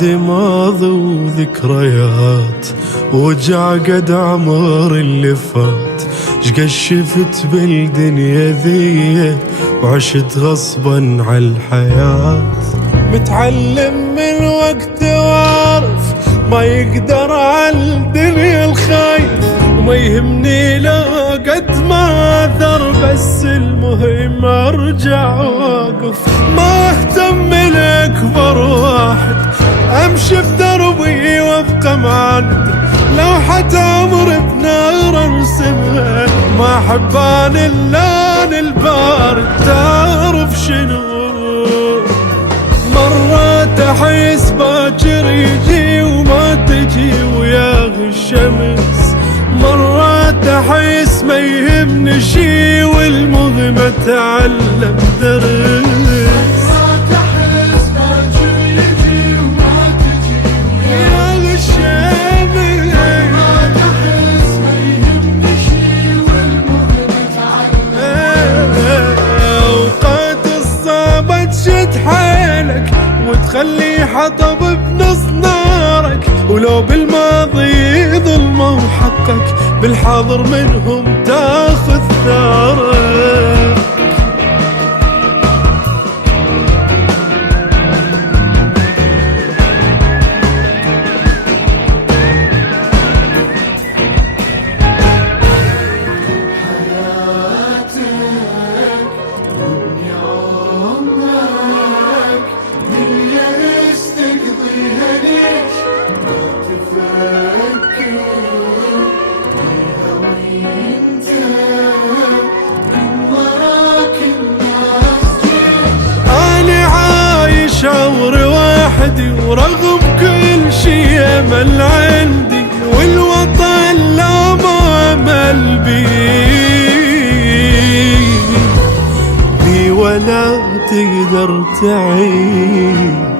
عندي ماضي وذكريات، وجع قد عمر اللي فات. شقد شفت بالدنيا ذي وعشت غصبا عالحياة. متعلم من وقت وعارف ما يقدر عالدنيا الخايف، وما يهمني لا قد ما اثر، بس المهم ارجع واقف. ما اهتم لاكبر واحد، امشي بدربي وابقى معند. لوحة عمري بنار ارسمها، ما احبان الا البارد. تعرف شنو مرات احس باكر يجي وما تجي وياه الشمس، مرات احس ما يهمني شي والمهم اتعلم درس. مرات احس باكر يجي وما تجي وياه الشمس، مرات احس ما يهمني شي والمهم اتعلم. اوقات الصعبة تشد حيلك وتخلي حطب بنص نارك، ولو بالماضي ظلمه وحقك بالحاضر منهم تاخذ ثارك. عمري وحدي ورغم كل شي امل عندي، والوطن لا ما امل بي ولا تقدر تعيش.